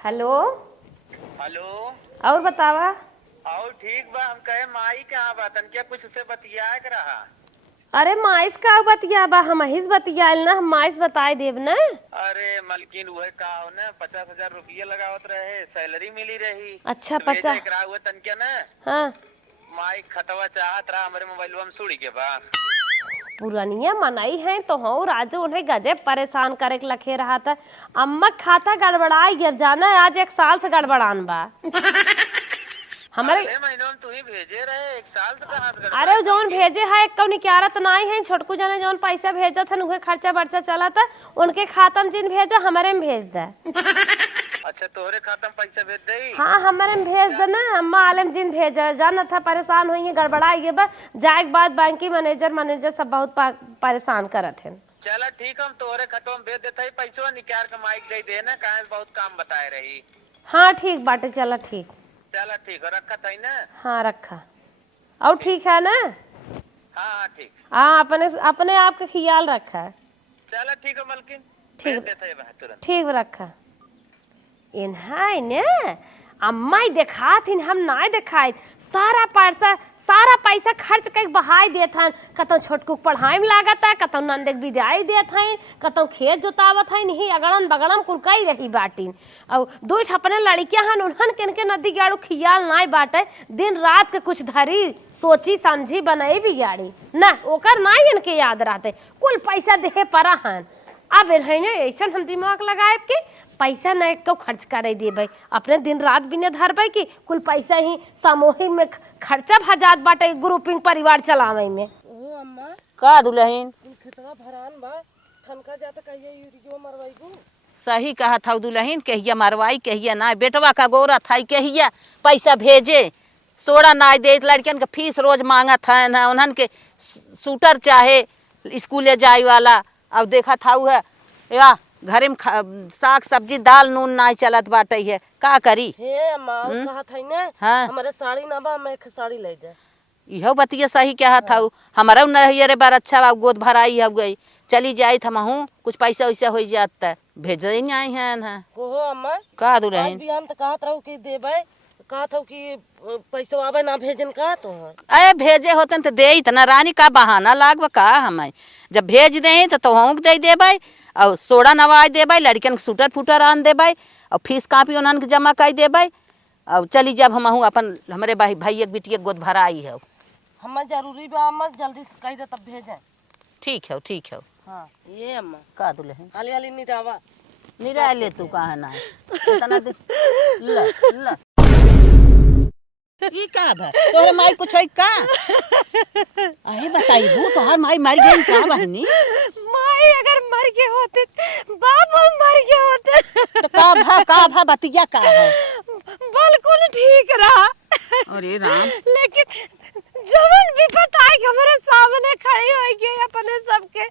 Hello. Hello. और बतावा। और ठीक बा। हम कहे माई कहाँ बा, तन क्या कुछ उसे बतिया के रहा। अरे माइस का बतिया बा, हम हिस बतियाल ना, हम माइस बताए देव ना। अरे मलकिन वह का हो न 50,000 रुपये लगावत रहे, सैलरी मिली रही। अच्छा तो भेजे 50। एकरा हुए तन क्या न हाँ माई खतवा चाहत रहा हमारे मोबाइल में सुड़ी के बा। पुरानिया मनाई है तो हूँ राजू, उन्हें गजब परेशान करे के लखे रहा था। अम्मा खाता गड़बड़ाई गिर जाना है, आज 1 साल से गड़बड़ान बा हमारे। अगले महीनों में तू ही भेजे रहे, 1 साल से कहाँ से अरे गड़बड़ाई जौन मलकिन? भेजे है एक निकारत नाई है, छोटकू जाने जौन पैसा भेजा था उहे खर्चा बर्चा चला था, उनके खाता में जिन भेजा हमारे में भेज दे। अच्छा तोहरे खाता में पैसा भेज दई। हाँ हमारे में भेज दे ना, अम्मा आलम जिन भेजा जाना था, परेशान हुई गड़बड़ा ये बा जाए के बाद बैंक की मैनेजर सब बहुत परेशान करत है। चला ठीक, हम तोहरे खाता में भेज देते पैसा, निकाल के माई दे देना, कहाँ बहुत काम बताए रही। हाँ ठीक बाटे, चला ठीक। चला ठीक है, रखा था ना। हाँ रखा। और ठीक है ना? हाँ ठीक। हाँ अपने अपने आप का ख्याल रखा। चला ठीक है मलकिन, ठीक भेज देते हैं तुरंत। ठीक रखा। इन्हाई ने अम्मा ही देखा थी, हम ना दिखाई। सारा पैसा खर्च कर बहाई देत हन, कतौ छोटकू पढ़ाई में लागत है, कतौ नंदे विदाई देत हन, कतौ खेत जोतावत हन, नहीं अगड़न बगड़न कुलकई रही बाटीन। और दो अपने लड़कियां हन, उन्हन किनके नदी गाड़ू खियाल नाई बाटे, दिन रात के कुछ धरी सोची समझी बनाई भी गाड़ी ना, ओकर नाई इनके याद रहते, कुल पैसा देहे परा हन। अब ऐसा हम दिमाग लगाए कि पैसा नहीं तो खर्च करे देबे, अपने दिन रात भी न धरबे कि कुल पैसा ही सामूहिक में खर्चा भजात बाटे, ग्रुपिंग परिवार चलावे में। ओ अम्मा का दुल्हन खेतवा भरान बा, ठनका जाता कहिए यूरियो मरवाई गो। सही कहा था दुल्हन, कहिया मरवाई कहिया ना, बेटवा का गोरा था कहिया पैसा भेजे, सोड़ा ना दे, लड़कियन के फीस रोज मांगत है ना, उन्हन के सूटर चाहे स्कूले जाए वाला। अब देखा था है या घरे में साग सब्जी दाल नून ना चलत बाटे है, का करी। हे अम्मा कहा था ने हाँ हमारे साड़ी ना बा, मैं एक साड़ी ले दे। इहो बतिया सही कहा था। हमारा नहीं अरे बार अच्छा बा, गोद भराई हो गई, चली जाई था महू, कुछ पैसा वैसा हो जाता भेज नहीं आई है ना। हो अम्मा का आज दुल्हन भी हम तो कहत रहू कि देबे, कहत हो कि पैसा आवे ना भेजन का तो अरे भेजे होते तो दे इतना, रानी का बहाना लागब का हमें, जब भेज दे तो हम दे देबै, और सोडा नवाज देबै, लड़कियन के सूटर फूटर आन देबै, और फीस कापी उन्हन के जमा कर देबै, और चली जब हम अपन हमारे भाई भैया बिटिया गोद भराई है। हमें जरूरी बा अम्मा, जल्दी से कह दे तब भेजें। ठीक है ठीक है। हाँ ये अम्मा का दुल्हन हाली हाली निरावा निराय ले तू कहा ना इतना ल ल ई का बा तोहरे माई पूछै का अहे बताइबू तोहर माई मर गई का बहनी। माई अगर मर गए होते, बाबा मर गए होते तो का भा बतिया का है। बिल्कुल ठीक रहा। अरे राम, लेकिन जवन विपत आई हमारे सामने खड़ी हो गई अपने सबके।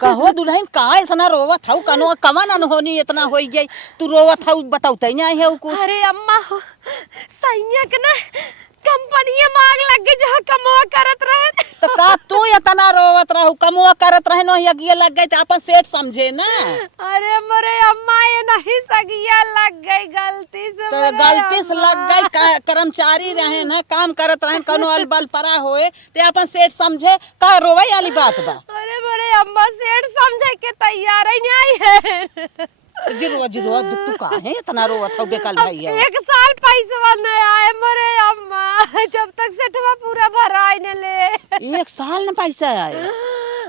कहो दुल्हन का इतना रोवत हऊ, कनो कवन अनहोनी इतना होई गई, तू रोवत हऊ बताउते नहीं है कुछ। अरे अम्मा हो सैयक ना कंपनी मांग लग गई जहाँ कमवा करत रहे। तो का तू इतना रोवत रहू, कमुआ करत रहे नो यगिया लग गई तो अपन सेठ समझे ना। अरे मोरे अम्मा ये नहीं सगिया लग गई गलती से। तो गलती से लग गई, कर्मचारी रहे ना, काम करत रहे, कनो अलबल परा होए ते अपन सेठ समझे, का रोवई वाली बात बा। अरे मोरे अम्मा सेठ समझे के तैयार ही नहीं है। जिरो तू काहे इतना रोवत हऊ बेकल भैया। 1 साल पैसा नहीं आए मोरे अम्मा, जब तक सेठवा पूरा भराई न ले। 1 साल न पैसा आए।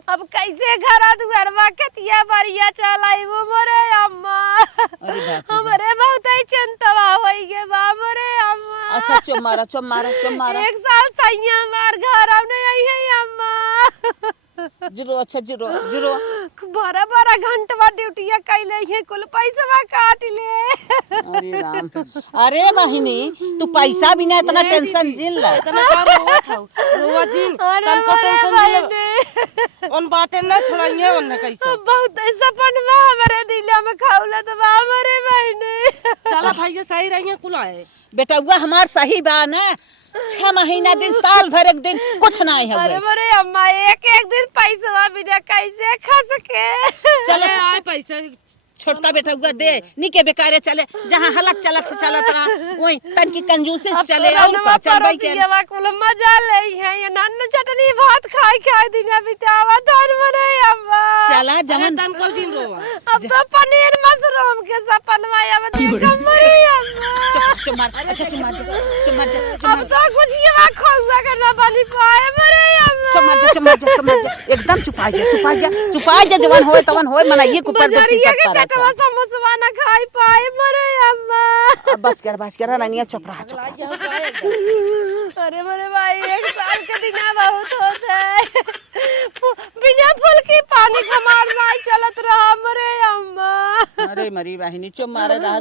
अब कैसे घरा दुआरवा कतिया बढ़िया चलाई वो मोरे अम्मा। अरे बाप रे। हमरे बहुत ही चिंतवा होई गे बा मोरे अम्मा। अच्छा चुप मारा 1 साल सैया मार घर अब नहीं आई है अम्मा। जिरो अच्छा जिरो बड़ा घंटवा ड्यूटिया कैले है, कुल पैसा काट ले। अरे राम, अरे बहिनी तू पैसा बिना इतना टेंशन जिन ला। इतना का रोवत हऊ रोवा दिन अरे तन को मोरे टेंशन बहिनी उन बाटे ना छोड़ाइए उन कैसे। बहुत सपनवा हमारे दिल में खाउला तो बा मोरे बहिनी। चला भाई सही रहिए कुल आए बेटुआ हमार सही बा ना, 6 महीना दिन साल भर एक दिन कुछ नहीं है। अरे मोरे अम्मा एक दिन पैसा बिना कैसे खा सके। चले आए पैसे छोटका बेटा हुआ दे निके बेकारे चले जहाँ हलक चलक से चलत रहा वही तन की कंजूसी से चले और का चल भाई के ये कुल मजा ले है ये नन्न चटनी भात खाई दिन बितावा धन मरे अम्मा चला जवन तन को दिन रोवा अब तो पनीर मशरूम के सपनवा अब देख मरे अम्मा चुप मार अच्छा चुप मार अब तो कुछ ये खाऊंगा करना बनी पाए मरे अम्मा चुप मार एकदम चुपा जा जवन होए तवन होए मना ये कुपर दो की के चटवा समोसा ना खाई पाए मरे अम्मा अब बस कर रनिया चुप रहा अरे मेरे भाई एक साल के दिन बहुत होते है बिना फूल की पानी खमार नहीं चलत रहा मरे अम्मा अरे मरी वाहिनी चुप मारे रहा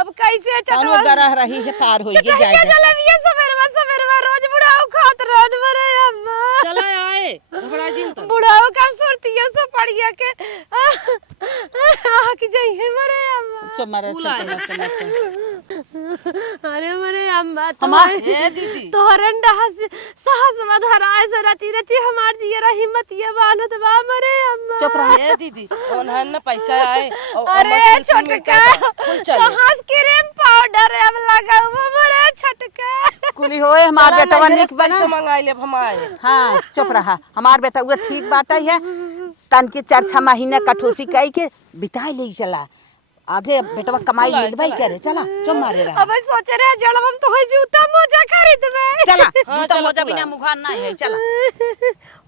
अब कैसे कानो चटवा गरा रही है पार होई के जाए जलेबिया सवेरवा रोज बुढ़ाओ खात रहन मरे अम्मा चला आए घबरा दिन तो बुढ़ाओ का सुरतिया से पड़िया के की जाई है मरे अम्मा चुप मारे अरे मरे अम्मा ए दीदी तोहरन साहस धराए से रची हमार जियरा हिम्मत ये बानत बा मरे अम्मा चुप रहा ए दीदी ओनहन न पैसा आए अरे छोटका कहां क्रीम पाउडर अब लगाऊ मरे छोटका कुली होए हमार बेटा निक बना पैसा मंगाई ले हम आए हां चुप रहा हमार बेटा उहे ठीक बात है तन के 4-6 महीना कठोसी कई के बिताई ले चला आगे बेटवा कमाई मिलबई करे चला चुप मारे रहा अब सोच रहे जड़म तो है जूता मोजा खरीदबे चला जूता मोजा बिना मुखान नहीं है चला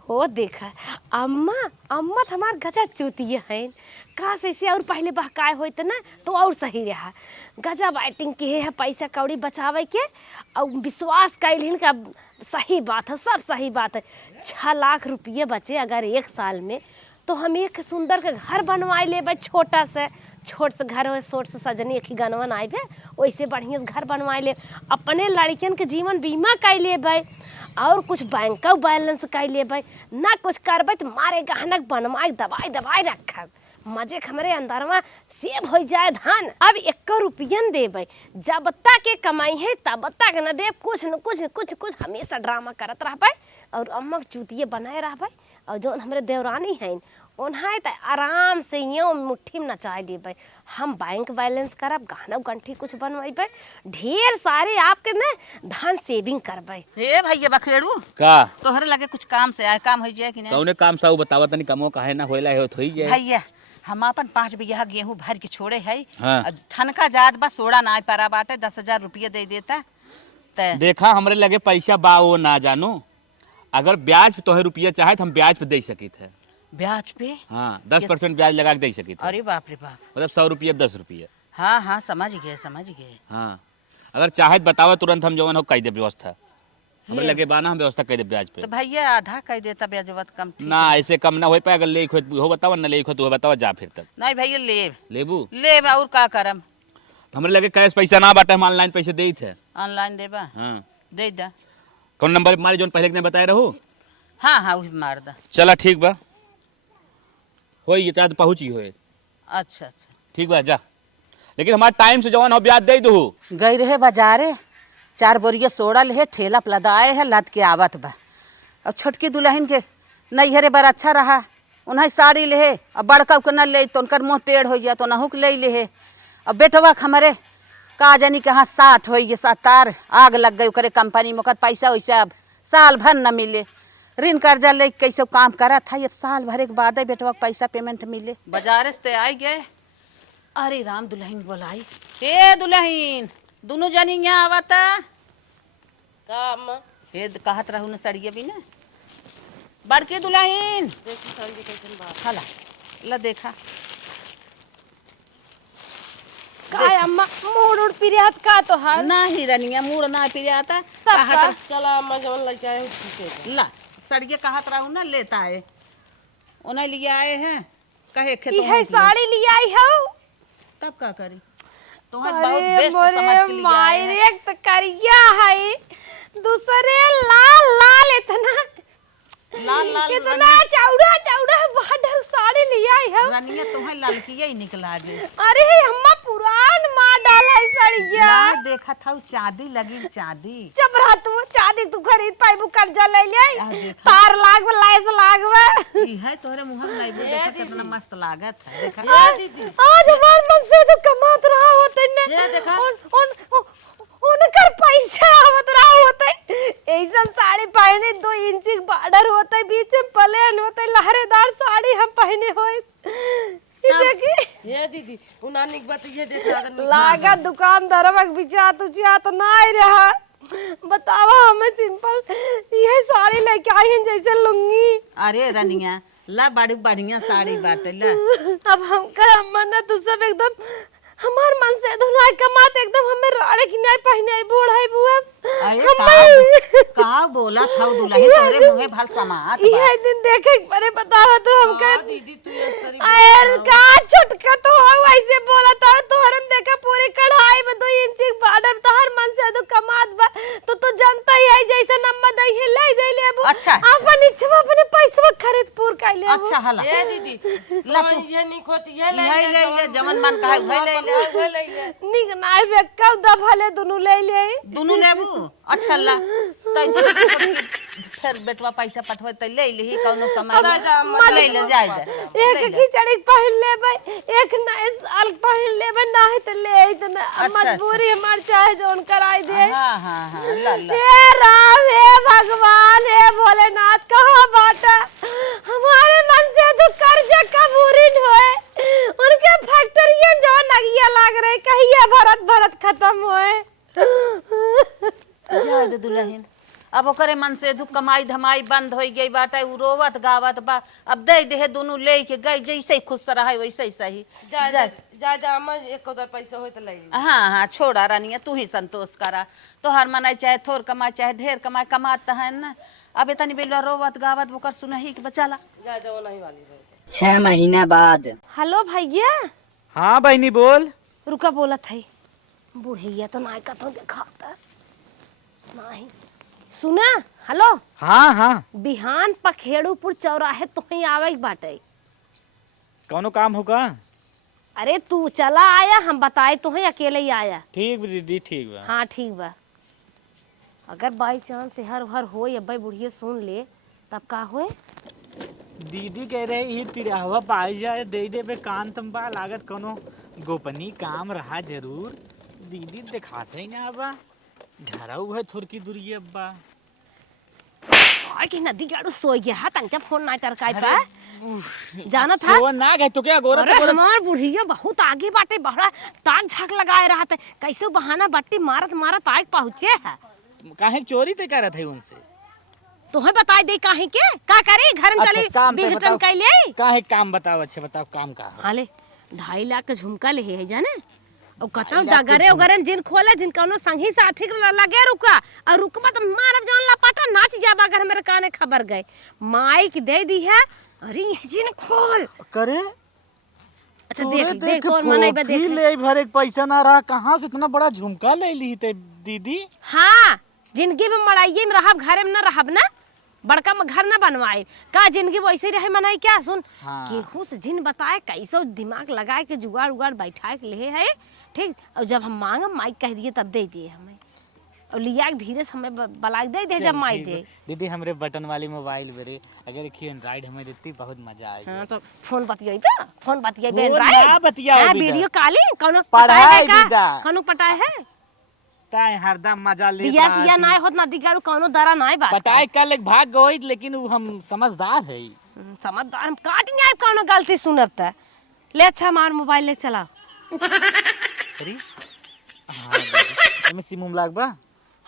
हो देखा अम्मा हमार गजा चूतिया है का से और पहले बहकाए होत ना तो और सही रहा गजा बाइटिंग के है पैसा कौड़ी बचावे के और विश्वास कैलिन का सही बात है सब सही बात है 6 लाख रुपये बचे अगर एक साल में तो हम एक सुंदर के घर बनवाए लेबे छोटा से घर हो छोट से सजनी एक ही गनवन आइबे वैसे बढ़िया से घर बनवाए ले अपने लड़कियन के जीवन बीमा कर लेबे और कुछ बैंक बैलेंस कर लेबे ना कुछ करबे तो मारे गहनक बनवाए दवाई रखब मजे हमारे अंदरवा सेब हो जाए धान अब 1 रुपयन देबे जब तक के कमाई है तब तक न देब कुछ न कुछ हमेशा ड्रामा करत रहबे और अम्मा चूतिए बनाए रहबे और जो हमारे देवरानी हैं उन्हें तो आराम से यूँ मुट्ठी में नचा लेबे हम बैंक बैलेंस करब गहना गंठी कुछ बनवेबे ढेर सारे आपके न धन सेविंग करबे ए भैया बखेड़ू का तोहरे लगे कुछ काम से आए काम हो जाए कि नहीं कौने काम साउ बतावा तनी कमो काहे ना होइला है होई जाए भैया हम अपन 5 बीघा गेहूं भर के छोड़े है हाँ। ठनका जात बा सोड़ा ना पारा बाटे 10,000 रुपये दे देता ते देखा हमरे लगे पैसा बा वो ना जानो अगर ब्याज पे तोहे रुपया चाहे तो हम ब्याज पे दे सकी थे ब्याज पे हाँ 10% ब्याज लगा के दे सकी थे अरे बाप रे बाप मतलब 100 रुपया 10 रुपया हाँ समझ गए हाँ अगर चाहे बतावा तुरंत हम जवन हो कई दे व्यवस्था हमरे लगे बाना हम व्यवस्था कई दे ब्याज पे तो भैया आधा कह देता ब्याजवत कम ठीक ना ऐसे कम ना हो पाए अगर ले हो बतावा ना ले हो बतावा जा फिर तक नहीं भैया लेबू ले और का करम हमरे लगे कैश पैसा ना बाटे हम ऑनलाइन पैसे दे थे ऑनलाइन देबा हाँ दे दा कौन नंबर मारे जोन पहले के बताए रहो हाँ वही मार दा चला ठीक बा होई ये तो पहुंची होए अच्छा ठीक बा जा लेकिन हमारा टाइम से जवन हो ब्याज दे दो गई रहे बाजारे 4 बोरिया सोड़ा ले ठेला लदाए है लद के आवत बा और छोटकी दुल्हन के नैहरे बर अच्छा रहा उन्हें साड़ी ले और बड़का के न ले तो उनकर मुँह टेढ़ हो जाए तो नहुक ले ले और बेटवा हमारे का जानी कहाँ 60 हो गए 70 आग लग गई करे कंपनी में पैसा वैसा अब साल भर न मिले ऋण कर्जा ले कैसे काम करा था अब साल भर के बाद बेटवा पैसा पेमेंट मिले बाजार से आई गए अरे राम दुल्हन बोलाई ए दुल्हन दोनों जनी यहाँ आवता काम हे कहत रहू न सड़िया भी ना बड़के दुल्हन देखी साड़ी कैसन बात हला ला देखा का अम्मा मोड़ पिरियात का तो हाल ना ही रनिया मूड ना पिरियाता का चला अम्मा जवन लग जाए ठीक है ला सड़िया कहत रहू ना लेता है उन्हें लिए आए हैं कहे ई है साड़ी ले आई हो तब का करी तुम्हें बहुत बेस्ट मोरे समझ के लिए आए हैं मायरे तो करिया है दूसरे लाल इतना लाल लाल इतना चौड़ा बॉर्डर साड़ी ले आई हो रनिया तुम्हें ललकिया ही निकला दे अरे अम्मा पुरान मॉडल है साड़िया ना देखा था चांदी लगी चांदी चुप रहा तू चांदी तू खरीद पाइबू कर्जा ले ले आ, देखा। तार लागब लाइस लागब ई है तोरे मुंह में नहीं देखा कितना मस्त लागत है देखा आज हमार मन से तो कमात रहा होते ने ये देखा। उनकर पैसा आवत रहा होते ऐसा साड़ी पहने 2 इंच बॉर्डर होते बीच में प्लेन होते लहरेदार साड़ी हम पहने होए ई देखी ये दीदी उनानी के बात ये देखा अगर लागा दुकानदारवा बिचा तू तो नहीं रहा बतावा हमें सिंपल ये साड़ी लेके आई हैं जैसे लुंगी अरे रनिया ला बड़ी बढ़िया साड़ी बाटे ला अब हम का मना तू सब एकदम हमार मन से धुनाई कमाते एकदम हमें राड़े की नहीं पहने बूढ़ाई बुआ अरे का बोला था दुल्हन तोरे मुंह में भल समात बा। ये दिन देखे परे बतावा तो हम का दीदी तू इस तरी अयर का छटका तो हो ऐसे बोला था तोहरे में देखा पूरी कढ़ाई में 2 इंच बॉर्डर तो हर मन से तो कमात बा तो जानता ही है जैसे नम्मा दई है ले दे ले अब अच्छा, अपन इच्छा अपने पैसा खरीद पूर कर ले अच्छा हला ये दीदी ला तू ये नहीं खोती ये ले जमन मन का है ले ले निक नाय बे कब दफाले दोनों ले ले दोनों लेबू अच्छा ला तै फिर बेटवा पैसा पठवे त ले लेही कौनो समय में ले ले जाय दे एक खिचड़ी पहन लेबै एक नए साल पहन लेबै नाही त ले त मजबूरी हमार चाहे जोन कराई दे हां हां हां ला ला हे राम हे भगवान हे भोलेनाथ कहां बाटा हमारे मन से तो कर्जा कबूरी होए उनके फैक्ट्री जो नगिया लाग रहे कहिए भरत खत्म होए जाय दे दुल्हन अब ओकरे मन से दुख कमाई धमाई बंद हो गई बाटे उ रोवत गावत बा अब दे दे दोनों ले के गई जैसे खुश रहे वैसे ही सही जा मैं एक उधर पैसा होय त ले हाँ हाँ छोड़ा रानिया तू ही संतोष करा तोहर मनाई चाहे थोर कमाए चाहे ढेर कमाए कमात है ना अब इतनी बेला रोवत गावत वो कर सुनही कि बचाला जा वो नहीं वाली 6 महीना बाद। हेलो भैया हाँ बहनी बोल। रुका बोला थई बुढ़िया तो नाय का तो दिखाता नहीं सुना हेलो हाँ हाँ बिहान पखेड़ूपुर चौराहे तो ही आवे बाटे कौनो काम होगा? अरे तू चला आया हम बताए तो ही अकेले ही आया ठीक बा दीदी ठीक बा। हाँ ठीक बा अगर बाई चांस से हर भर हो या भाई बुढ़िया सुन ले तब का होए दीदी कह रहे ही तिरहवा पाई जाए दे दे बे कान तंबा लागत कोनो गोपनीय काम रहा जरूर दीदी दिखाते ही ना अब्बा घरा हुआ थोड़ी दूरी अब्बा और कि नदी गाड़ू सोई गया है तंचा फोन ना टरकाई पा जाना था वो ना गए तो क्या गोरा अरे हमार बुढ़िया बहुत आगे बाटे बड़ा ताक झाक लगाए रहा था कैसे बहाना बट्टी मारत मारत आग पहुंचे है काहे चोरी ते कर रहे थे उनसे तुम्हें बता दे काहे के का करे घर में अच्छा, चली काम ते बिघटन बताओ। कैले काहे काम बताओ अच्छे बताओ काम का है? हाले 2.5 लाख का झुमका ले है जाने और कतौ डगरे उगरे जिन खोले जिन कोनो संगी साथी लगे रुका और रुकबा तो मारब जान लपाटा नाच जाबा अगर मेरे काने खबर गए माइक दे दी है अरे जिन खोल करे अच्छा देख कौन मनाइबा देख ले भर एक पैसा ना रहा कहाँ से इतना बड़ा झुमका ले ली थे दीदी। हाँ जिंदगी में मड़ाइये में रहब घरे में न रहब ना बड़का में घर न बनवाए का जिंदगी वैसे रहे मनाई क्या सुन हाँ। केहू से जिन बताए कैसे दिमाग लगाए के जुगाड़ उगाड़ बैठा के ले है ठीक और जब हम मांगब माइक कह दिए तब दे दिए हमें और लिया के धीरे से हमें बलाक दे दे जब माई दे दीदी हमरे बटन वाली मोबाइल बेरे अगर एक एंड्रॉइड हमें देती बहुत मजा आएगा। हाँ तो फोन बतियाई था फोन बतियाई बे फोन ना बतियाओ हां दीदा। वीडियो कॉलिंग कोनो पढ़ाई पटाए है दीदा। का कोनो पटाए है ताए हरदम मजा ले बिया सिया नाय होत ना दिगाड़ू कोनो दरा नाय बात पटाई कल एक भाग गई लेकिन वो हम समझदार है। समझदार हम काट नहीं आए कोनो गलती सुनब त ले अच्छा मार मोबाइल ले चलाओ अरे हां दीदी हमें सिम लाग बा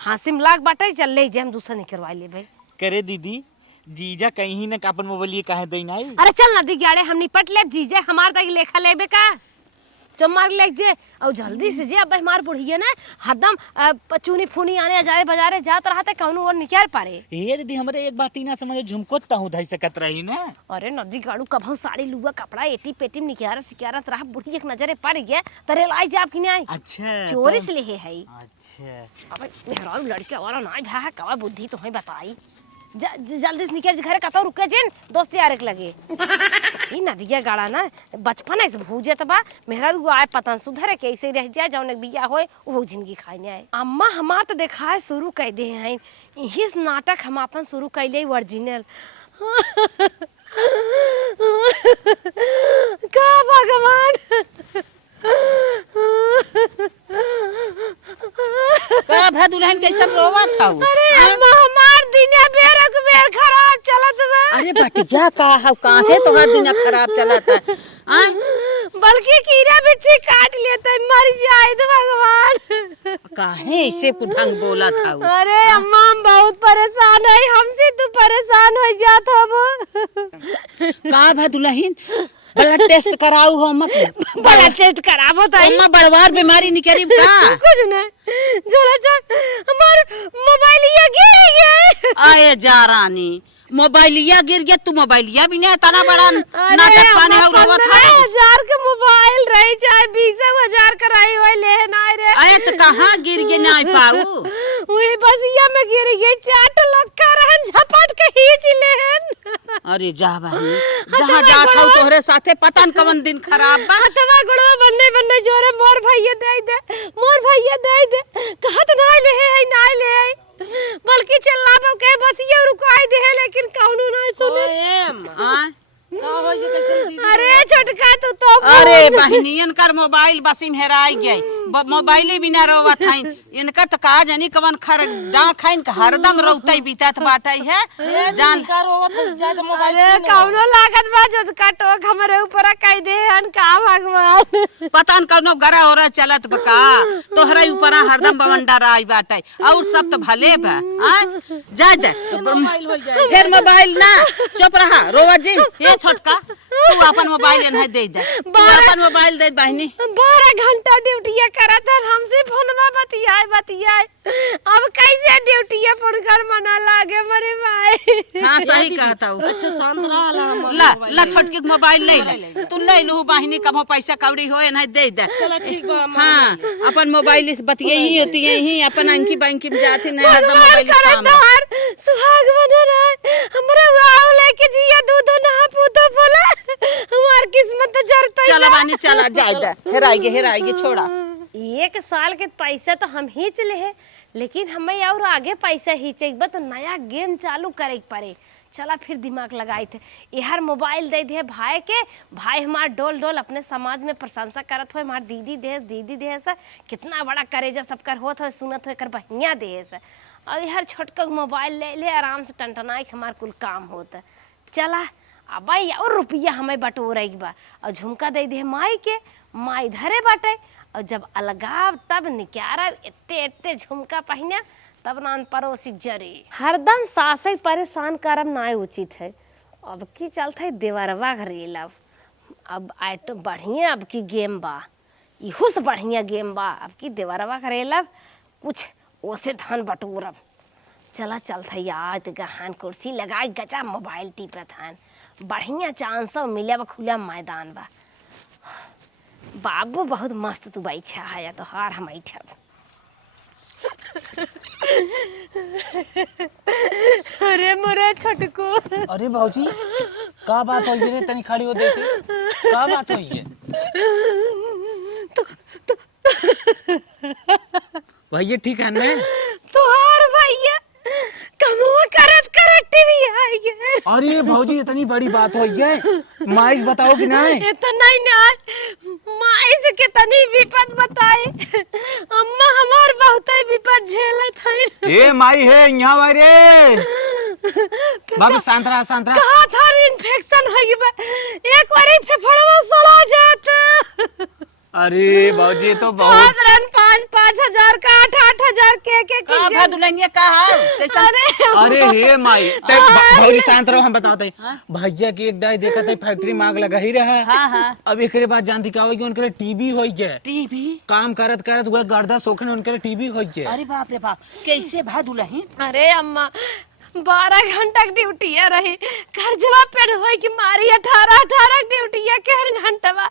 हाँ सिम लाग बाटे चल ले जे हम दूसरा नहीं करवा ले भाई करे दीदी जीजा कहीं न अपन मोबाइल ये कहे दई नहीं। अरे चल ना दिगाड़े हम निपट ले जीजे हमार तक लेखा लेबे का चमार ले जे और जल्दी से जे अब हमार बुढ़िया ना हदम चूनी फूनी आने जाए बाजारे जात रहते कौनो और निकाल पारे ए दीदी हमरे एक बात ही ना समझ झुमको तहु धई सकत रही ना। अरे नदी गाड़ू कभौ साड़ी लुआ कपड़ा एटी पेटी निकारा सिकारा रहा बुढ़िया एक नजरे पड़ गया तरे लाई जाब कि नहीं अच्छा चोरी से ले है अच्छा अब मेहरारू लड़के वाला ना भा कवा बुद्धि तो है बताई जल्दी से निकल घरे कतो रुके जिन दोस्त यार के लगे ई नदिया गाड़ा ना बचपन ऐसे भूजत बा मेहरा रु आए पता सुधरे के ऐसे रह जाए जौन बिया होए वो जिंदगी खाने आए अम्मा हमार तो देखाए शुरू कर दे हैं यही नाटक हम अपन शुरू कैले ओरिजिनल का भगवान का भा दुल्हन कैसे रोवत हौ? अरे अम्मा हमार दिने बेर खराब चलत बा। अरे बटिया का हौ काहे तोहार दिन खराब चलत है? आय बल्कि कीड़ा बिच्छी काट लेते मर जाए तो भगवान। काहे ऐसे ढंग बोलत हौ? अरे अम्मा हम बहुत परेशान है हमसे तू परेशान हो जात हब। का भा दुल्हन ब्लड टेस्ट कराऊ हो मत ब्लड टेस्ट कराबो त अम्मा बड़वार बीमारी निकली का? कुछ नहीं जोला हमार मोबाइलिया गिर गया। आए जा रानी मोबाइलिया गिर गया तू मोबाइलिया भी नहीं तना बड़ा नाटक पाने हो रोवत है। 15,000 के मोबाइल रही चाहे 20,000 का रही होए ले ना रे। आए तो कहां गिर गए नहीं पाऊ? वही बसिया में गिर गई चाट लक्का रहन झपट के खींच लेहन। अरे जा बहन जहां जात हो तोहरे साथे पता न कवन दिन खराब बा। हथवा गुड़वा बनने जोरे मोर भैया दे कहत ना ले है ना ले है बल्कि चलाबो के बसिया रुकाई दे लेकिन कौनो ना सुने। हां का हो ये कैसे? अरे छोटका तू तो अरे बहनियन कर मोबाइल बसिम हेराई गई मोबाइल भी ना रोवत है इनका तो का जानी कवन खर डा खाइन का हरदम रोतई बीतत बाटई है जान का रोवत हो जा तो मोबाइल अरे कौनो लागत बा जो कटो हमरे ऊपर कह दे हन का भगवान पता न कौनो गरा हो रहा चलत बका तोहरा ऊपर हरदम बवंडा राई बाटई और सब तो भले बा जा दे मोबाइल हो जाए फिर मोबाइल ना चुप रहा रोवा जी ये छोटका तू अपन मोबाइल नहीं दे तू अपन मोबाइल दे बहनी 12 घंटा ड्यूटी करत है हमसे फोनवा बतियाए अब कैसे ड्यूटी पर घर मना लागे मरे भाई। हां सही कहता हूं। अच्छा शांत रहा ला ला छोटकी मोबाइल ले तू ले लू बहनी कम पैसा कौड़ी होए नहीं दे दे। चलो ठीक बा हां अपन मोबाइल से बतिये ही होती है ही अपन अंकी बैंकी में जाती नहीं हरदम मोबाइल भगवान काम करत सुहाग बना रहा है हमरा गाँव लेके जिया दूध ना पूतो बोला हमार किस्मत तो जरता चला बानी चला जाए दे हेराएगी छोड़ा। 1 साल के पैसा तो हम खींच ले है लेकिन हमें और आगे पैसा खींचे तो नया गेम चालू करे पड़े। चला फिर दिमाग लगाए थे यार मोबाइल दे दे भाई के भाई हमार डोल अपने समाज में प्रशंसा करत हो हमार दीदी दे से कितना बड़ा करेजा सब कर होत हो सुनत हो कर बहिया दे से और यार छोटका मोबाइल ले आराम से टनटनाई हमार कुल काम होता। चला अब और रुपया हमें बटोरे बा और झुमका दे दे माई के माई धरे बाटे और जब अलगाव तब निक्यारा एते झुमका पहने तब नान पड़ोसी जरी हरदम सासे परेशान करम ना उचित है। अब की चलते देवरवा घरेला अब आइटो बढ़िया अब की गेम बा इहू से बढ़िया गेम बा अब की देवरवा घरेला कुछ ओसे धन बटोरब। चला चलते यार गहन कुर्सी लगाए गजा मोबाइल टिपत हन बढ़िया चांस मिले खुला मैदान बा। बाबू बहुत मस्त तू बैठा है तो हार हम बैठा अरे मोरे छोटको अरे भाऊजी का बात होई रे तनी खड़ी हो देखे का बात होई है? भैया ठीक है ना? तुहार भैया कमुआ करत टीवी आई गए। अरे भाऊजी इतनी बड़ी बात होई है माइस बताओ कि नहीं? इतना ही ना माइस कितनी विपद बताई अम्मा हमार बहुत विपद झेलत है। ए माई है यहाँ रे बाबू शांत रहा कहा था इन्फेक्शन हो गया एक बार फेफड़वा सड़ा जाता। अरे भाऊजी तो बहुत 5,000 का 8,000 के का भदुलनिया का है अरे हे माई भाऊजी शांत रहो हम बताते भैया की एक दाई देखा था फैक्ट्री में आग लगा ही रहा। हां अब एकरे बाद जानती का होगी उनके टीबी होई गए टीवी काम करत वह गर्दा सोखन उनके टीबी होई गए। अरे बाप रे बाप कैसे भदुलही? अरे अम्मा 12 घंटा ड्यूटिया रही कर्जवा पे होई कि मारी 18 ड्यूटिया के हर घंटवा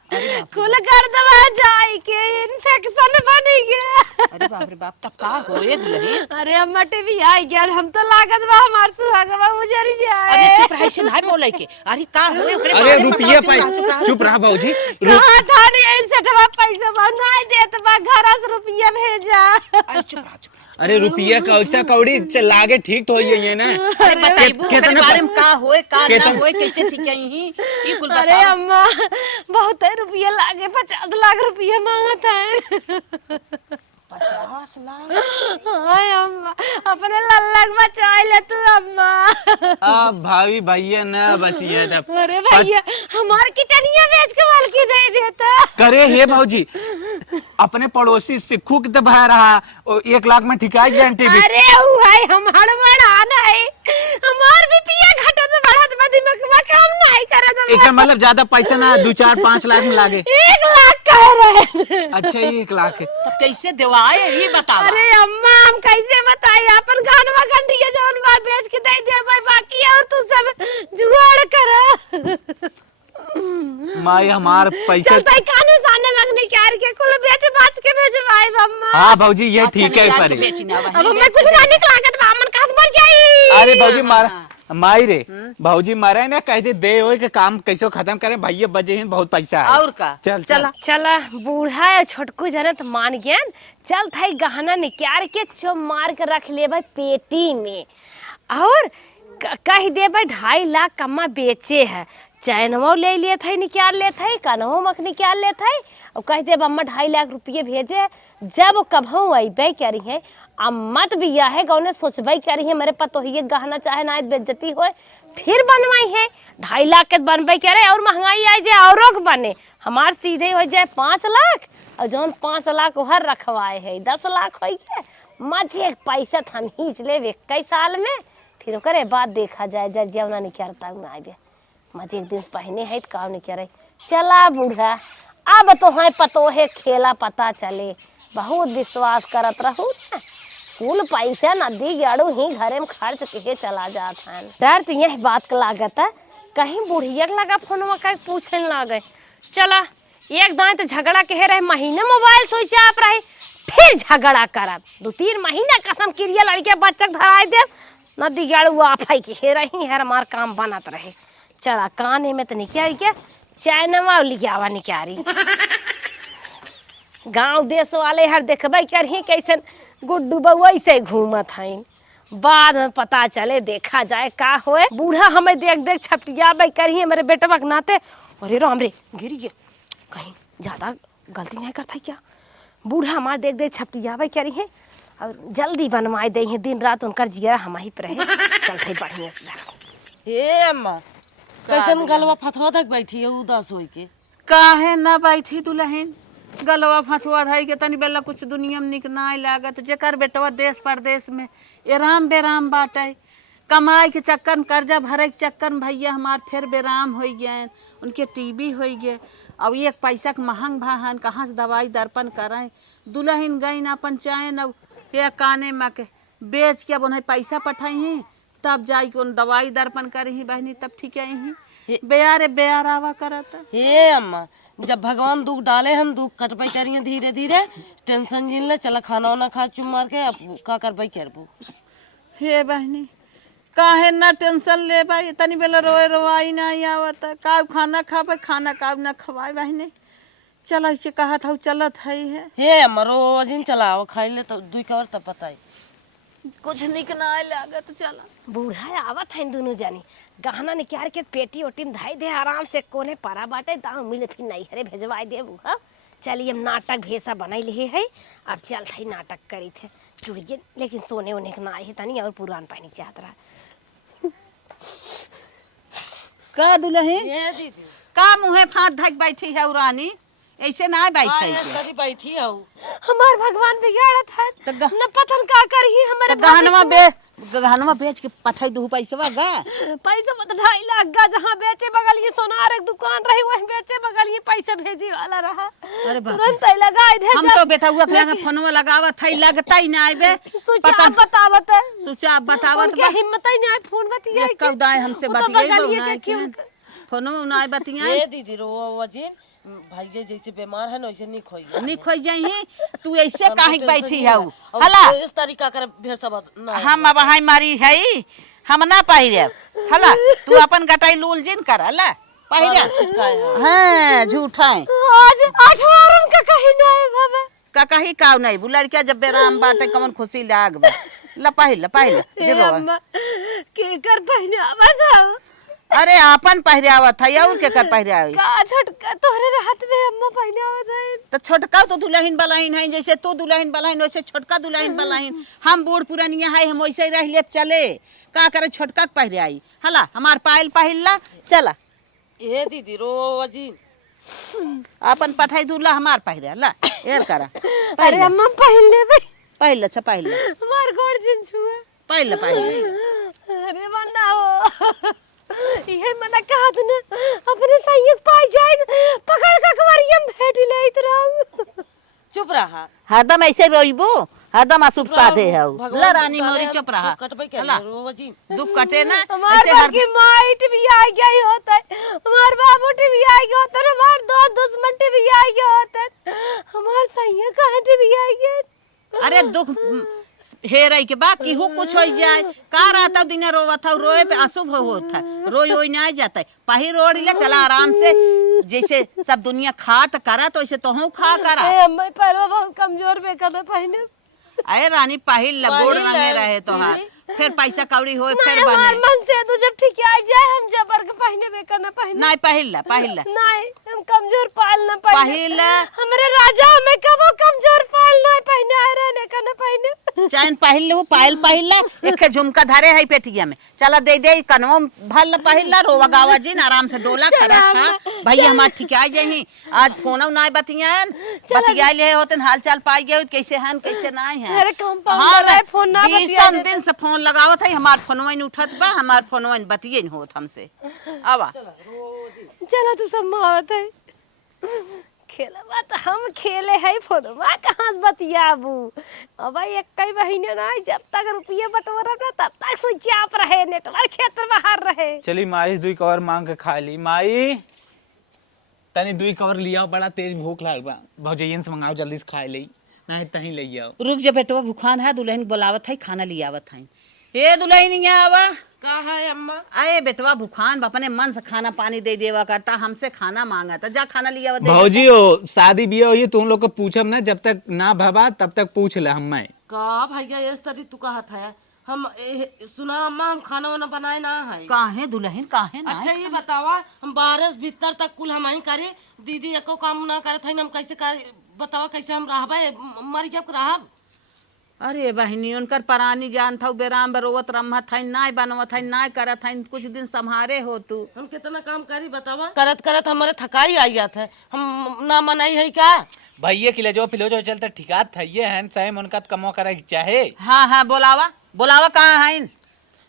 कुल गर्दवा जाई के इन्फेक्शन बनी गया। अरे बाप रे बाप, तब का होए दुल्हन? अरे अम्मा टीवी आई गया, हम तो लागत बा हमार सुहागवा उजरी जाए। अरे चुप रह, से नहीं बोले के। अरे का होए ओकरे अरे बारे में रुपया बताओ, चुप रह। चुप रहा भाजी। कहाँ था नहीं सटवा पैसा बा नहीं देत बा, घर से रुपया भेजा। अरे चुप रह, चुप रह। अरे रुपया कौचा कौड़ी लागे ठीक तो होइए ना। अरे बताइबू ओकरे कितने बारे में का होए का ना कितने- होए, कैसे ठीक है ई कुल अरे बताओ। अम्मा बहुत रुपया लागे, 50 लाख रुपया मांगत है। 50 लाख? हाय अम्मा अपने लल्ला के बचा ले तू अम्मा। अब भाभी भैया ना बचिए तब। अरे भैया हमार किटनिया बेच के बल्कि दे देता। करे हे भाजी, अपने पड़ोसी सिक्खू के तो भय रहा 1 लाख में ठिकाई गारंटी भी। अरे वो है हमार बड़ा नहीं, हमार भी पिया घटत बढ़त बदी में काम नहीं करत। एक मतलब ज्यादा पैसा ना 2, 4, 5 लाख में लागे। 1 लाख कह रहे। अच्छा 1 लाख है। तब कैसे देवाए ये बताओ। अरे अम्मा हम कैसे बताई, अपन गानवा गंडिया जवन बा बेच के दे दे भाई, बाकी और तू सब जुगाड़ कर। माई हमार पैसा। चल भाई काने काने लगने क्या के कुल बेच बाच के भेजवाई अम्मा। हाँ भाजी ये ठीक है पर। अब हमें कुछ ना निकलागत बा, मन खात मर जाई। अरे भाजी मारा माई रे, भाजी मारा है ना, कहते दे होए के काम कैसे खत्म करें, भैया बजे हैं बहुत पैसा है। और का? चल चला चला बूढ़ा है छोटकू जने तो मान गया। चल थाई गहना निकाल के चो मार के रख ले भाई पेटी में, और कह दे भाई 2.5 लाख कम्मा बेचे है। चैनवो ले लिए थे निकाल ले थे, कनवो मक निकाल ले थे, और कह दे अम्मा 2.5 लाख रुपये भेजे। जब कभू अबे करी है अम्मा तो बिया है गौने सोचबे करी है मेरे पतो ही गहना चाहे ना बेइज्जती होए फिर बनवाई है। 2.5 लाख के बनबे करे और महंगाई आई जाए और बने, हमार सीधे हो जाए 5 लाख, और जौन 5 लाख हर रखवाए है 10 लाख हो गए। मजे पैसा हम खींच ले 21 साल में, फिर ओकरे बाद देखा जाए जब जवना नहीं करता ना आए मजे एक दिन पहने है तो काम नहीं करे। चला बूढ़ा अब तो है पतो है खेला पता चले, बहुत विश्वास करत रहू ना, कुल पैसा नदी गाड़ू ही घरे में खर्च के चला जाता है। डर तो यही बात का लागत है, कहीं बुढ़िया लगा फोन कहीं पूछने लगे। चला एक दाएं तो झगड़ा कहे रहे, महीने मोबाइल स्विच ऑफ रहे, फिर झगड़ा करब 2-3 महीना कसम क्रिया लड़के बच्चा धराए दे, नदी गाड़ू आप के रही है हमार काम बनत रहे। चला काने में तो निकाल के चाइनवा लियावा निकाली। गांव देश वाले हर देखबे करही कैसे गुड्डू बउआ ऐसे घूमत हैं, बाद में पता चले देखा जाए का होए। बूढ़ा हमें देख देख छपटियाबे करही मेरे बेटवा के नाते। अरे रो हमरे गिर गए, कहीं ज्यादा गलती नहीं करता क्या। बूढ़ा हमारे देख देख छपटियाबे करी है और जल्दी बनवाए दे हैं, दिन रात उनकर जिया हम ही पे रहे। चलते बढ़िया से हे अम्मा कैसे गलवा फथवा तक बैठी है उदास होई के? काहे ना बैठी दुल्हन, गलवा फथुआ धाई के तनी बेला कुछ दुनिया में निक नाय लागत। जेकर बेटवा देश परदेश में एराम बेराम बाटे, कमाई के चक्कर में कर्जा भरे के चक्कर में भैया हमार फिर बेराम हो गए, उनके टीबी हो गए, और एक पैसा के महंग भाहन कहाँ से दवाई दर्पण करें। दुल्हन गई ना अपन चैन ये काने में के बेच के अब उन्हें पैसा पठाई हैं, तब जाई के उन दवाई दर्पण करी बहनी, तब ठीक है बेयारे बेयार आवा करता। हे अम्मा जब भगवान दुख डाले हम दुख कटबे करिए धीरे धीरे, टेंशन जिन ले चला खाना वाना खा चुम मार के अब का करबे करबो। हे बहनी काहे ना टेंशन ले भाई, तनी बेला रोए रोवाई नहीं आवत, का खाना खाबे खाना का ना खवाए बहनी। चला इसे कहा था चलत है। हे अम्मा रोज इन चलाओ खाई ले तो 2 कवर तब पता है कुछ निक ना लागत। चला बूढ़ा आवत है दोनों जानी, गहना निकाल के पेटी ओटी में धाई दे आराम से, कोने पारा बाटे दाम मिले फिर नहीं हरे भेजवाए दे बूढ़ा। चलिए हम नाटक भेसा बनाई लिए है, अब चल थी नाटक करी थे चुड़िए, लेकिन सोने उन्हें ना आए तनी और पुरान पहनी चाहत रहा। का दुल्हन ये दीदी का मुँहे फाँद धक बैठी है रानी, ऐसे ना बैठे करी बैठी हो। हमार भगवान बिगाड़त है न पतन का करही हमारे गहनवा बेच के पठाई दू पैसा गा पैसा मत 2.5 लाख गा, जहाँ बेचे बगल ये सोनार एक दुकान रही वही बेचे बगल ये पैसा भेजी वाला रहा। अरे बाप तुरंत ही लगाए दे। हम तो बेटा हुआ अपने फोनवा लगावत है, लगता ही ना आबे सुचा बतावत है, सुचा बतावत उनके हिम्मत ही नहीं फोन बतिया एक कौदाय हमसे बतियाई फोनवा ना बतियाई। हे दीदी रो वजिन भाई ये जैसे बीमार है ना वैसे नहीं खोई नहीं खोई जाई तू ऐसे काहे बैठी है हला इस तरीका कर भेसब ना हम अब हाई मारी है हम ना पहिरे हला तू अपन गटाई लूल जिन कर हला पहिरे हां झूठा है आज 18 का कहीं ना है बाबा का कही काव नहीं bu लड़किया जब बेराम बाटे कमन खुशी लाग बा ला पहिला जरो अम्मा के कर पहने बताओ अरे आपन पहिरे आवत है और के कर पहिरे आई का छोटका तोहरे रात में अम्मा पहने आवत है तो छोटका तो दुल्हन बलाइन है जैसे तू दुल्हन बलाइन वैसे छोटका दुल्हन बलाइन हम बूढ़ पुरानिया है हम वैसे रह ले चले का करे छोटका के पहिरे आई हला हमार पायल पहिला चला ए दीदी रोजी अपन पठाई दूल्हा हमार पहिरे ला एर करा अरे अम्मा पहन ले भाई पहिला छ पहिला हमार गोड़ जिन छुए पहिला अरे बनाओ ये मना कहा था ना अपने सैयद पाई जाए पकड़ का कवरियम भेट ले इतरा चुप रहा हरदम ऐसे रोइबो हरदम अशुभ साधे है ला रानी मोरी चुप रहा कटबै के हला रोजी दुख कटे ना हमार ऐसे घर की माइट भी आ गई होता है हमार बाबूटी भी आ गया होता है हमार दो दुश्मन भी आ गया होता है हमार सैयद कहां भी आ गया अरे दुख हे रही के बा की हो कुछ हो जाए का रहता दिन रोवत था रोए पे अशुभ होत था रोई ओई ना जाता पाही रोड ले चला आराम से जैसे सब दुनिया खात करा तो ऐसे तोहू खा करा ए अम्मा पैरवा बहुत कमजोर बे कर पहने अरे रानी पाहिल लगोड़ रंगे रहे तो हाथ फिर पैसा कौड़ी होए फिर हमार बने मन से तो जब ठीक आ जाए हम जबर के पहने बे करना पहने नहीं पहिला नहीं हम कमजोर पाल ना पहने पहिला हमरे राजा हमें कबो कमजोर पाल ना पहने आ रहने का ना पहने चैन पहिल लू पायल पहिला एक झुमका धरे है पेटिया में चला दे दे कनवो भल पहिला रोवा गावा जी आराम से डोला खड़ा था भैया हमार ठीक आ जाई आज फोनौ ना बतियान बतिया ले होतन हाल चाल पाई गए कैसे हन कैसे नहीं है अरे कंपाउंडर है फोन ना बतिया दिन से फोन लगावत है हमार फोनवा न उठत बा हमार फोनवा बतिये न होत हमसे आवा चला तो सब मावत है खेलवा तो हम खेले है फोनवा कहाँ से बतियाबू अब एक कई महीने ना जब तक रुपये बटोरा ना तब तक स्विच ऑफ रहे नेटवर्क क्षेत्र बाहर रहे चली माई दुई कवर मांग के खा ली माई तनी दुई कवर लिया बड़ा तेज भूख लाग बा भौजैयन से मंगाओ जल्दी से खाए ले नहीं तहीं ले आओ रुक जा बेटवा भूखान है दुल्हन बुलावत है खाना लियावत है ए दुल्हन आवा का है अम्मा आए बेटवा भूखान अपने मन से खाना पानी दे देवा करता हमसे खाना मांगा था जा खाना लियावत दे भौजी हो शादी बिया हुई तुम लोग को पूछब ना जब तक ना भबा तब तक पूछ ले हम का भैया इस तरी तू कहा था हम सुना अम्मा हम खाना वाना बनाए ना है काहे दुल्हन काहे ना अच्छा ये बतावा हम बारह भीतर तक कुल हम ही करे दीदी एको काम ना करे थे हम कैसे करे बतावा कैसे हम रहबे मर जब रहब अरे बहनी उनकर परानी जान था बेराम बरोवत रम्हा था ना बनवत था ना करत था कुछ दिन संभारे हो तू हम कितना काम करी बतावा करत करत हमारे थकाई आई जात है हम ना मनाई है क्या भैया के ले जो पिलो जो चलते ठिकात था ये हैं सही उनका कमो करे चाहे हाँ बोलावा बोलावा कहाँ है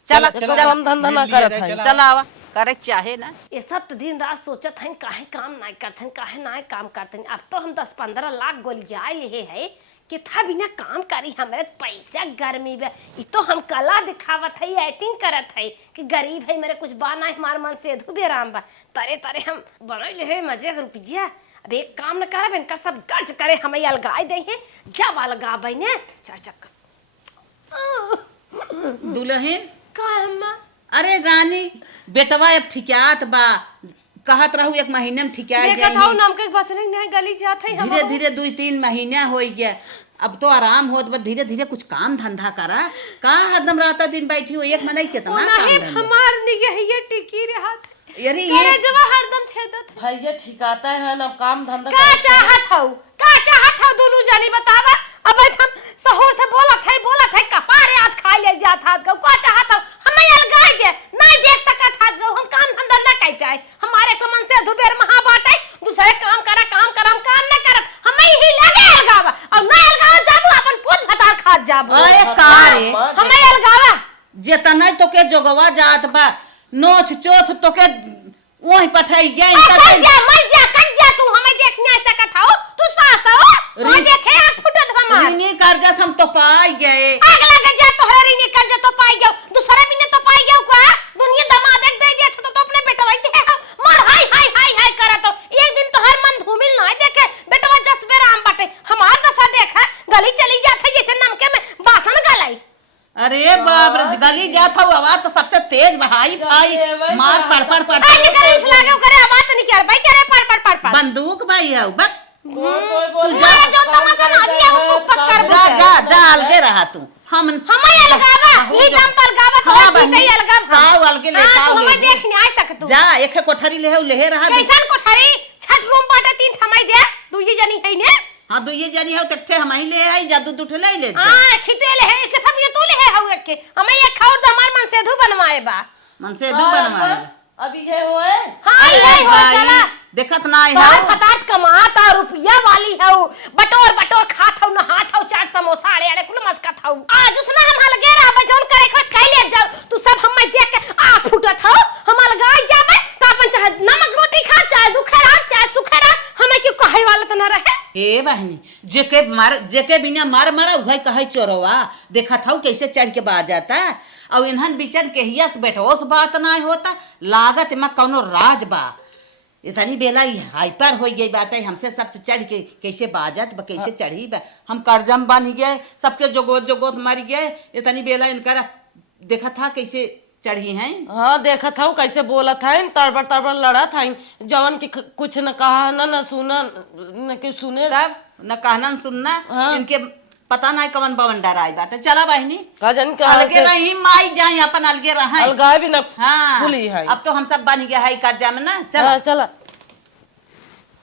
चला काम धंधा ना करत है चलावा करे चाहे ना ये सब तो दिन रात सोचत हैं काहे काम नहीं करते हैं काहे नहीं काम करते हैं अब तो हम 10-15 लाख गोलियां ले है कि था बिना काम करी हमारे पैसा गर्मी में ये तो हम कला दिखावत है एक्टिंग करत है कि गरीब है मेरे कुछ बाना है हमारे मन से धु बेराम बा तरे तरे हम बनल है मजे के रुपया अब एक काम न करे इनका सब गर्ज करे हमें अलगाई दे हैं जब अलगा बने चक दुल्हन का अम्मा अरे रानी बेटवा अब ठिकात बा कहत रहू एक महीने में ठिका देखत हूं नाम के बसने नहीं गली जात है हम धीरे धीरे 2-3 महीना हो गया अब तो आराम होत बस धीरे धीरे कुछ काम धंधा करा का हरदम रात दिन बैठी हो एक मने कितना काम नहीं धंधा हमार निगहिए टिकी रहत अरे करे ये जवा हरदम छेदत भैया ठिकाता है ना काम धंधा का चाहत हौ दोनों जानी बतावा अब हम सहूर से बोलत है कपारे आज खा ले जात हाथ का चाहत हौ हमें अलगाई दे नहीं देख सकत हाथ हम काम धंधा ना कर पाए हमारे तो मन से दुबेर महा बाटे दूसरे काम हम काम ना करब हमें ही लगे अलगावा और ना अलगावा जाबू अपन पूत भतार खात जाबू अरे का रे हमें अलगावा जेतना तो के जोगवा जात बा नोच चोथ तो के वही पठाई गई मर जा तू हमें देखने आ सकत हौ तू सास हो और देखे आंख फुटत हमार ऋणी कर्जा हम तो पाई गए अगला गजा तोहरे ऋणी कर्जा तो पाई गयो दूसरे भी ने तो पाई गयो का दुनिया दमाद दे दे तो अपने बेटा भाई दे मार हाय करत हो एक दिन तो हर मन अरे बाप रे, गली जात हूँ आवाज तो सबसे तेज भाई भाई मार पड़ पड़ आज करे इस लागे करे आवाज तो नहीं कर भाई करे पड़ बंदूक भाई है बस तू जा जो तमाशा ना दिया वो पक्कर जा जा जा अलगे रहा तू हम हमें अलगावा ये दम पर गावा तो हाँ, चीज नहीं अलगाव खाओ अलगे ले खाओ हमें ले देख नहीं आ सकत तू जा एक कोठरी ले रहा कैसन कोठरी छठ रूम बाटे 3 ठमाई दे तू ये जनी है ने हाँ दो ये जानी हो तट्ठे हम ही ले आई जादू दुठ ले हां खिते ले है के सब ये तू ले है हउ के हमें ये खाओ तो हमार मन से धू बनवाए बा मन से दू बनवाए अभी ये हुए हां ये हो चला देखत ना है बाहर फटाट कमाता रुपया वाली है बटोर खात हूं नहात हूं 4 समोसा अड़े कुल मस्कत हूं आज उसना हम हलगे रहबे जौन करे खट खाई ले जाओ तू सब हम देख के आ फुटत हूं हम अलगाई जाबे त अपन चाहे नमक रोटी खा चाहे दुखरा चाहे सुखरा हमें क्यों कहे वाला त न रहे ए बहनी जेके बिना मार मारा वही कहे चोरवा देखा था कैसे चढ़ के बाज जाता और इन्हन बिचन के हिया से बैठोस बात ना होता लागत में कौनो राज बा इतनी बेला हाइपर हो गई बात है हमसे सबसे चढ़ के कैसे बाजत बा कैसे चढ़ी बा हम कर्जम बन गए सबके जोगोत मर गए इतनी बेला इनका देखा था कैसे चढ़ी हैं। हाँ देखा था कैसे बोला था तड़बड़ लड़ा था जवन की कुछ न कहा न सुना न के सुने तब न कहना न सुनना हाँ। इनके पता नहीं कवन बवन डराई बात है चला बहनी कजन के अलगे रही माई जाए अपन अलगे रहा अलगाए भी न हाँ खुली है अब तो हम सब बन गया है कर्जा में ना चल चला